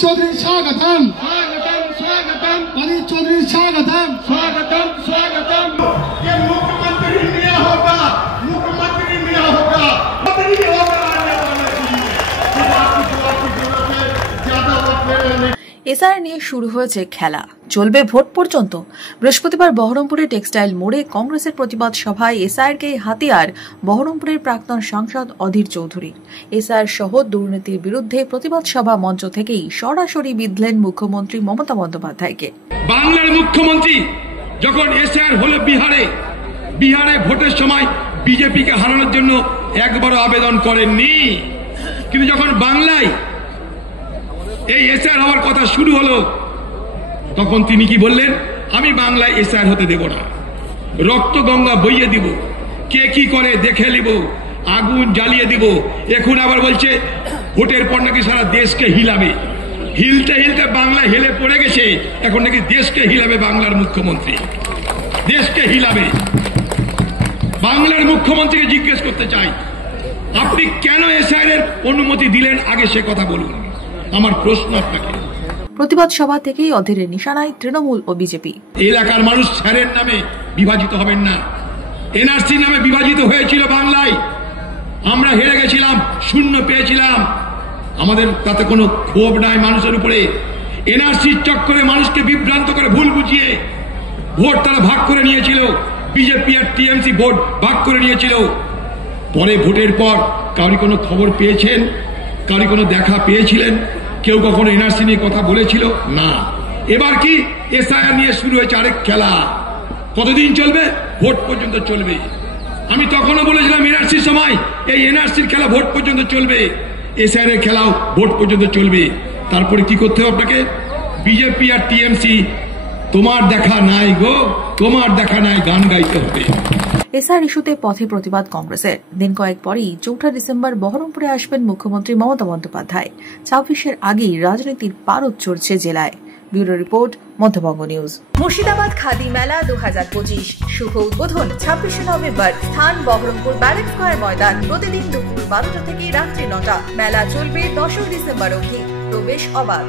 चौधरी स्वागतम स्वागतम स्वागतम प्रदीप चौधरी स्वागतम स्वागतम स्वागतम। ये मुख्यमंत्री नहीं होगा, मुख्यमंत्री नहीं होगा, मंत्री होगा आने वाले दिन में। आपकी जरूरत है, ज्यादा वक्त लेना नहीं। এসআইআর নিয়ে শুরু হয়েছে খেলা, চলবে ভোট পর্যন্ত। বৃহস্পতিবার বহরমপুরে টেক্সটাইল মোড়ে কংগ্রেসের প্রতিবাদ সভায় এসআইআরকে হাতিয়ার বহরমপুরের প্রাক্তন সাংসদ অধীর চৌধুরী। এসআইআর সহ দুর্নীতির বিরুদ্ধে প্রতিবাদ সভা মঞ্চ থেকেই সরাসরি বিধলেন মুখ্যমন্ত্রী মমতা বন্দ্যোপাধ্যায়কে। বাংলার মুখ্যমন্ত্রী যখন এসআইআর হলো বিহারে ভোটের সময় বিজেপিকে হারানোর জন্য একবারও আবেদন করেননি, কিন্তু যখন বাংলায় এই এসআইআর হওয়ার কথা শুরু হলো তখন তিনি কি বললেন, আমি বাংলায় এসআইআর হতে দেব না, রক্ত গঙ্গা বইয়ে দিব, কে কি করে দেখে নিব, আগুন জ্বালিয়ে দিব। এখন আবার বলছে ভোটের পর নাকি সারা দেশকে হিলাবে, হিলতে হিলতে বাংলা হেলে পড়ে গেছে, এখন নাকি দেশকে হিলাবে বাংলার মুখ্যমন্ত্রী, দেশকে হিলাবে। বাংলার মুখ্যমন্ত্রীকে জিজ্ঞেস করতে চাই, আপনি কেন এসআইআর এর অনুমতি দিলেন, আগে সে কথা বলুন। আমার প্রশ্ন আপনাকে। প্রতিবাদ সভা থেকেই অধীরের নিশানায় তৃণমূল ও বিজেপি। এলাকার মানুষ স্যারের নামে বিভাজিত হবেন না। এনআরসি নামে বিভাজিত হয়েছিল বাংলায়, আমরা হেরে গেছিলাম, শূন্য পেয়েছিলাম, আমাদের তাতে কোনো ক্ষোভ নাই মানুষের উপরে। এনআরসির চক্করে মানুষকে বিভ্রান্ত করে ভুল বুঝিয়ে ভোট তারা ভাগ করে নিয়েছিল, বিজেপি আর টিএমসি ভোট ভাগ করে নিয়েছিল। পরে ভোটের পর কারি কোনো খবর পেয়েছেন, কারি কোনো দেখা পেয়েছিলেন, কেউ কখনো এনআরসি নিয়ে কথা বলেছিল না। এবার কি এসআইআর নিয়ে শুরু হয়েছে আরেক খেলা। কতদিন চলবে? ভোট পর্যন্ত চলবে। আমি তখনও বলেছিলাম এনআরসির সময়, এই এনআরসির খেলা ভোট পর্যন্ত চলবে, এসআইআর এর খেলাও ভোট পর্যন্ত চলবে। তারপরে কি করতে হবে আপনাকে? বিজেপি আর টিএমসি তোমার দেখা নাই গো, তোমার দেখা নাই গান গাইতে হবে। এসআইআর ইস্যুতে পথে প্রতিবাদ কংগ্রেসের। দিন কয়েক পরেই 4 ডিসেম্বর বহরমপুরে আসবেন মুখ্যমন্ত্রী মমতা বন্দ্যোপাধ্যায়। 26-এর আগেই রাজনীতির পারদ চড়ছে জেলায়। Bureau report, Madhyabanga news. Murshidabad khadi মেলা 2025 শুভ উদ্বোধন 26 নভেম্বর। স্থান বহরমপুর ব্যারেক স্কয়ার ময়দান। প্রতিদিন দুপুর 12টা থেকে রাত্রি 9টা। মেলা চলবে 10 ডিসেম্বর অবধি। প্রবেশ অবাধ।